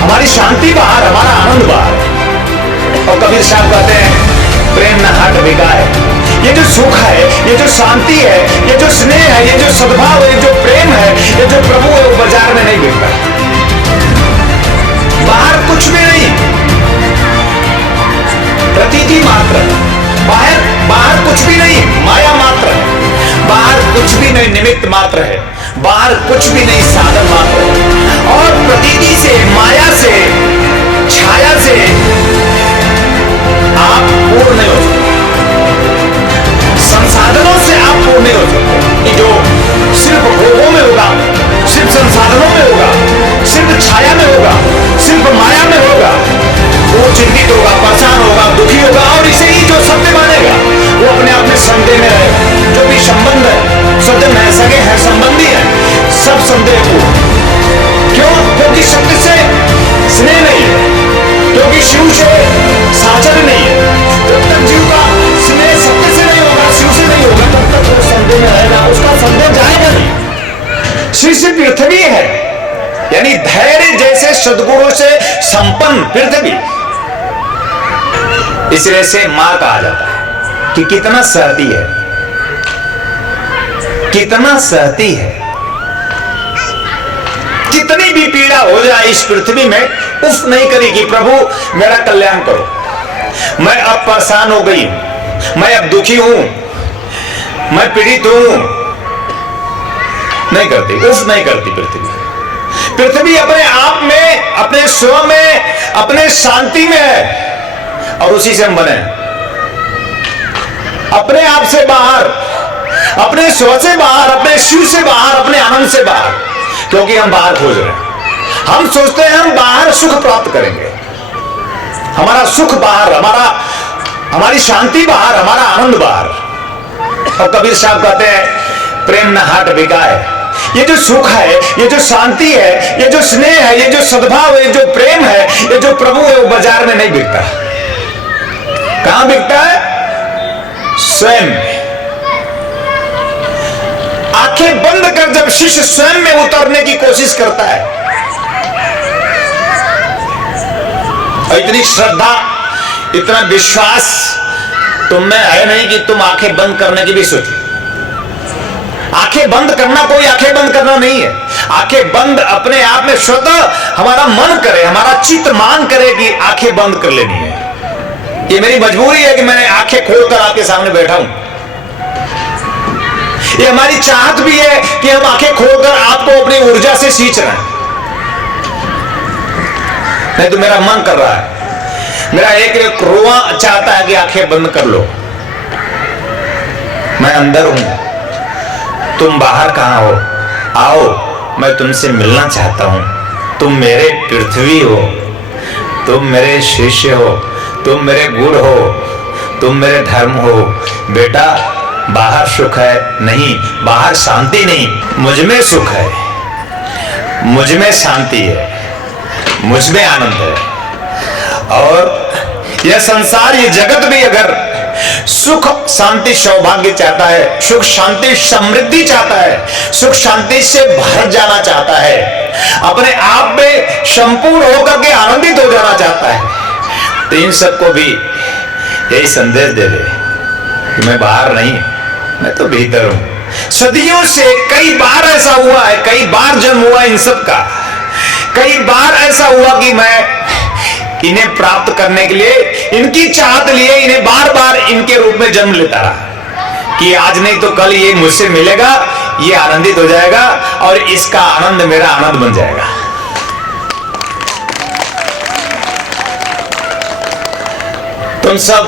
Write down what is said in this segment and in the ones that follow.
हमारी शांति बाहर, हमारा आनंद बाहर। और कबीर साहब कहते हैं प्रेम न हाट बिकाए। ये जो सुख है, ये जो शांति है, ये जो स्नेह है, ये जो सद्भाव है, जो प्रेम है, ये जो प्रभु है, वो बाजार में नहीं बिकता। बाहर कुछ भी नहीं, प्रतीति मात्र। बाहर कुछ भी नहीं, माया मात्र है। बाहर कुछ भी नहीं, निमित्त मात्र है। बाहर कुछ भी नहीं, साधन मात्र है। और प्रतीति से, माया से, छाया से आप पूर्ण नहीं हो सकते। संसाधनों से आप पूर्ण नहीं हो सकते। जो सिर्फ भोगों में होगा, सिर्फ संसाधनों में होगा, सिर्फ छाया में होगा, सिर्फ माया में होगा, वो चिंतित होगा, परेशान होगा, दुखी होगा। और इसे ही जो सत्य मानेगा वो अपने आप में संदेह में रहेगा। जो भी संबंध है, सज्जन है, सगे हैं, संबंधी है, सब संदेह को। क्यों? क्योंकि सत्य से स्नेह नहीं है, क्योंकि शिव से साचर्य नहीं है। जब तक जीव का स्नेह सत्य से नहीं होगा, शिव से नहीं होगा, तब तक वो संदेह में रहेगा, उसका संदेह जाएगा नहीं। शिष्य पृथ्वी है, यानी धैर्य जैसे सद्गुणों से संपन्न पृथ्वी। इसलिए से मां कहा जाता है कि कितना सहती है, कितना सहती है। कितनी भी पीड़ा हो जाए इस पृथ्वी में, उफ नहीं करेगी प्रभु मेरा कल्याण करो, मैं अब परेशान हो गई, मैं अब दुखी हूं, मैं पीड़ित हूं। नहीं करती, उफ नहीं करती पृथ्वी। पृथ्वी अपने आप में, अपने स्व में, अपने शांति में है। और उसी से हम बने, अपने आप से बाहर, अपने स्व से बाहर, अपने शिव से बाहर, अपने आनंद से बाहर। क्योंकि हम बाहर खोज रहे हैं, हम सोचते हैं हम बाहर सुख प्राप्त करेंगे। हमारा सुख बाहर, हमारी शांति बाहर, हमारा आनंद बाहर। और कबीर साहब कहते हैं प्रेम न हाट बिकाए। ये जो सुख है, ये जो शांति है, ये जो स्नेह है, ये जो सद्भाव है, ये जो प्रेम है, ये जो प्रभु है, वो बाजार में नहीं बिकता। कहां बिकता है? स्वयं। आंखें बंद कर जब शिष्य स्वयं में उतरने की कोशिश करता है, और इतनी श्रद्धा, इतना विश्वास तुम में है नहीं कि तुम आंखें बंद करने की भी सोचो। आंखें बंद करना कोई आंखें बंद करना नहीं है। आंखें बंद अपने आप में स्वतः हमारा मन करे, हमारा चित्त मांग करे कि आंखें बंद कर लेनी है। ये मेरी मजबूरी है कि मैंने आंखें खोलकर आपके सामने बैठा हूं। ये हमारी चाहत भी है कि हम आंखें खोलकर आपको अपनी ऊर्जा से सींच रहे हैं। नहीं तो मेरा मन कर रहा है, मेरा एक रोआ चाहता है कि आंखें बंद कर लो। मैं अंदर हूं, तुम बाहर कहां हो? आओ, मैं तुमसे मिलना चाहता हूं। तुम मेरे पृथ्वी हो, तुम मेरे शिष्य हो, तुम मेरे गुरु हो, तुम मेरे धर्म हो। बेटा बाहर सुख है नहीं, बाहर शांति नहीं, मुझ में सुख है, मुझ में शांति है, मुझ में आनंद है। और यह संसार, ये जगत भी अगर सुख शांति सौभाग्य चाहता है, सुख शांति समृद्धि चाहता है, सुख शांति से भर जाना चाहता है, अपने आप में संपूर्ण होकर के आनंदित हो जाना चाहता है, तो इन सबको भी यही संदेश दे दे कि मैं बाहर नहीं, मैं तो भीतर हूं। सदियों से कई बार ऐसा हुआ है, कई बार जन्म हुआ इन सब का। कई बार ऐसा हुआ कि मैं इन्हें प्राप्त करने के लिए, इनकी चाहत लिए, इन्हें बार बार इनके रूप में जन्म लेता रहा कि आज नहीं तो कल ये मुझसे मिलेगा, ये आनंदित हो जाएगा और इसका आनंद मेरा आनंद बन जाएगा। तुम सब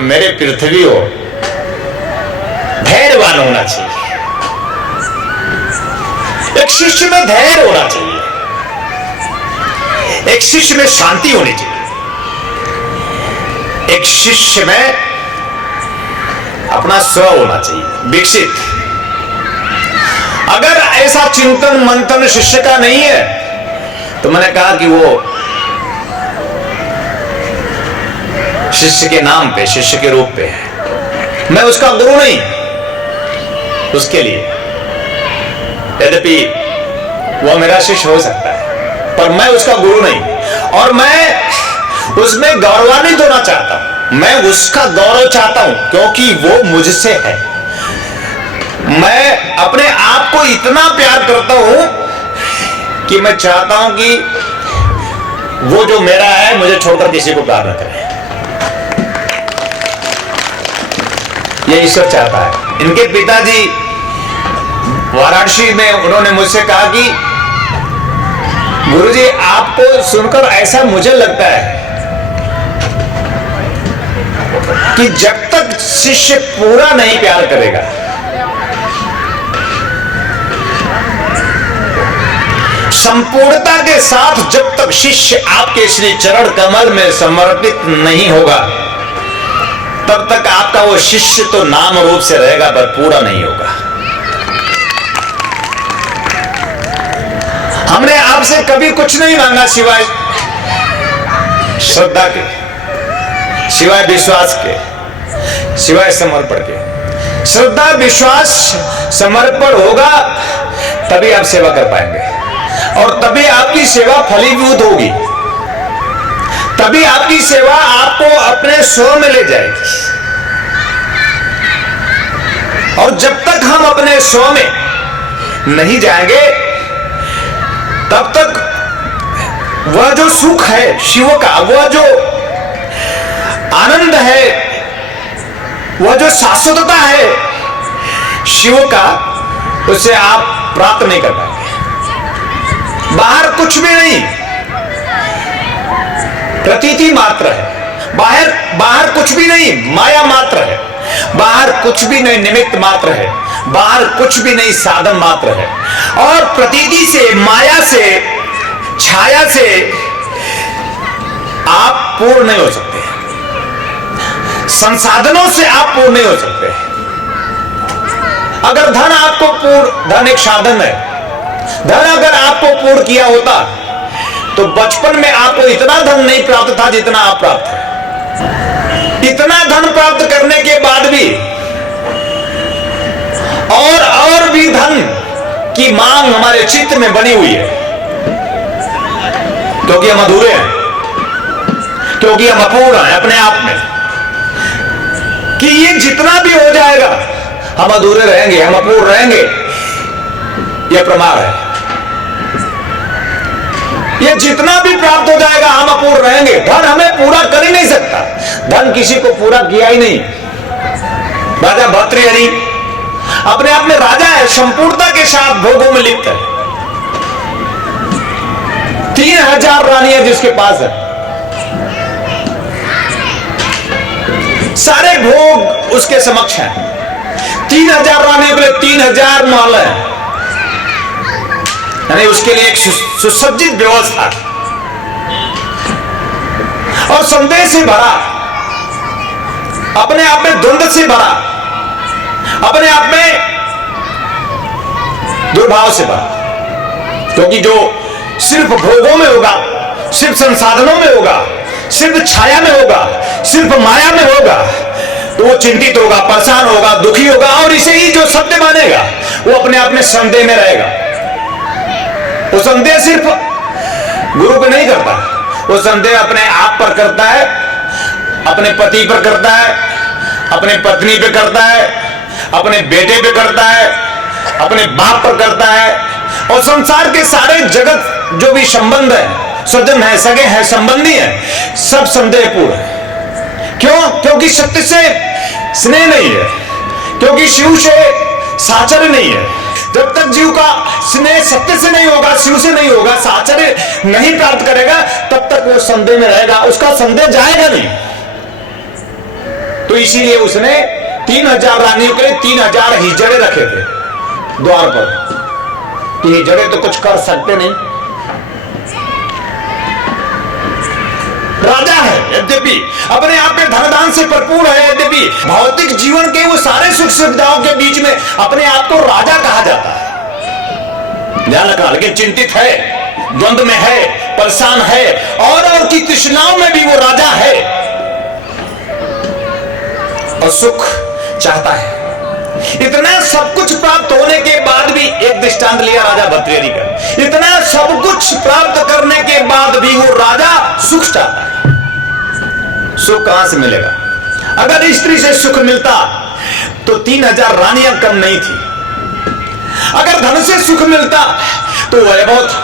मेरे पृथ्वी हो, धैर्यवान होना चाहिए। एक शिष्य में धैर्य होना चाहिए, एक शिष्य में शांति होनी चाहिए, एक शिष्य में अपना स्व होना चाहिए विकसित। अगर ऐसा चिंतन मंथन शिष्य का नहीं है तो मैंने कहा कि वो शिष्य के नाम पे, शिष्य के रूप पे है, मैं उसका गुरु नहीं उसके लिए। यद्यपि वह मेरा शिष्य हो सकता है पर मैं उसका गुरु नहीं। और मैं उसमें गौरवान्वित होना चाहता हूं, मैं उसका गौरव चाहता हूं क्योंकि वो मुझसे है। मैं अपने आप को इतना प्यार करता हूं कि मैं चाहता हूं कि वो जो मेरा है मुझे छोड़कर किसी को प्यार न करे। ये ईश्वर चाहता है। इनके पिताजी वाराणसी में उन्होंने मुझसे कहा कि गुरुजी आपको सुनकर ऐसा मुझे लगता है कि जब तक शिष्य पूरा नहीं प्यार करेगा, संपूर्णता के साथ जब तक शिष्य आपके श्री चरण कमल में समर्पित नहीं होगा, तब तक आपका वो शिष्य तो नाम रूप से रहेगा पर पूरा नहीं होगा। हमने आपसे कभी कुछ नहीं मांगा सिवाय श्रद्धा के, सिवाय विश्वास के, सिवाय समर्पण के। श्रद्धा विश्वास समर्पण होगा तभी आप सेवा कर पाएंगे और तभी आपकी सेवा फलीभूत होगी, तभी आपकी सेवा आपको अपने स्व में ले जाएगी। और जब तक हम अपने स्व में नहीं जाएंगे तब तक वह जो सुख है शिव का, वह जो आनंद है, वह जो शाश्वतता है शिव का, उसे आप प्राप्त नहीं कर पाएंगे। बाहर कुछ भी नहीं, प्रतीति मात्र है। बाहर कुछ भी नहीं, माया मात्र है। बाहर कुछ भी नहीं, निमित्त मात्र है। बाहर कुछ भी नहीं, साधन मात्र है। और प्रतीति से, माया से, छाया से आप पूर्ण नहीं हो सकते। संसाधनों से आप पूर्ण नहीं हो सकते। अगर धन आपको पूर्ण, धन एक साधन है, धन अगर आपको पूर्ण किया होता तो बचपन में आपको इतना धन नहीं प्राप्त था जितना आप प्राप्त है। इतना धन प्राप्त करने के बाद भी और भी धन की मांग हमारे चित्त में बनी हुई है, क्योंकि हम अधूरे हैं, क्योंकि हम अपूर्ण हैं अपने आप में, कि ये जितना भी हो जाएगा हम अधूरे रहेंगे, हम अपूर्ण रहेंगे। यह प्रमाण है। ये जितना भी प्राप्त हो जाएगा हम अपूर्ण रहेंगे। धन हमें पूरा कर ही नहीं सकता। धन किसी को पूरा किया ही नहीं। राजा भर्तृहरि अपने आप में राजा है, संपूर्णता के साथ भोगों में लिप्त है। 3000 रानियां जिसके पास है, सारे भोग उसके समक्ष हैं। 3000 रानियों के लिए 3000 महल है, यानी उसके लिए एक सुसज्जित व्यवस्था और संदेह से भरा, अपने आप में द्वंद्व से भरा, अपने आप में दुर्भाव से भरा। क्योंकि जो सिर्फ भोगों में होगा, सिर्फ संसाधनों में होगा, सिर्फ छाया में होगा, सिर्फ माया में होगा, तो वो चिंतित होगा, परेशान होगा, दुखी होगा और इसे ही जो सत्य मानेगा वो अपने आप में संदेह में रहेगा। वो संदेह सिर्फ गुरु पे नहीं करता, वो संदेह अपने आप पर करता है, अपने पति पर करता है, अपने पत्नी पे करता है, अपने बेटे पे करता है, अपने बाप पर करता है और संसार के सारे जगत जो भी संबंध है, स्वजन है, सगे हैं, संबंधी है, सब संदेहपूर्ण है। क्यों? क्योंकि सत्य से स्नेह नहीं है, क्योंकि शिव से साचर्य नहीं है। जब तक जीव का स्नेह सत्य से नहीं होगा, शिव से नहीं होगा, साचर्य नहीं प्राप्त करेगा, तब तक वो संदेह में रहेगा, उसका संदेह जाएगा नहीं। तो इसीलिए उसने 3000 रानियों के लिए 3000 हिजड़े रखे थे द्वार पर। हिजड़े तो कुछ कर सकते नहीं, राजा है यद्यपि, अपने आप में धनदान से भरपूर है यद्यपि, भौतिक जीवन के वो सारे सुख सुविधाओं के बीच में अपने आप को राजा कहा जाता है। ध्यान रखना, लेकिन चिंतित है, द्वंद्व में है, परेशान है और की तृष्णाओं में भी वो राजा है और सुख चाहता है। इतना सब कुछ प्राप्त होने के बाद भी एक दृष्टांत लिया राजा भर्तृहरि का। इतना सब कुछ मोक्ष प्राप्त करने के बाद भी वो राजा सुख चाहता है। सुख कहां से मिलेगा? अगर स्त्री से सुख मिलता तो 3000 रानियां कम नहीं थी। अगर धन से सुख मिलता तो वैभव था।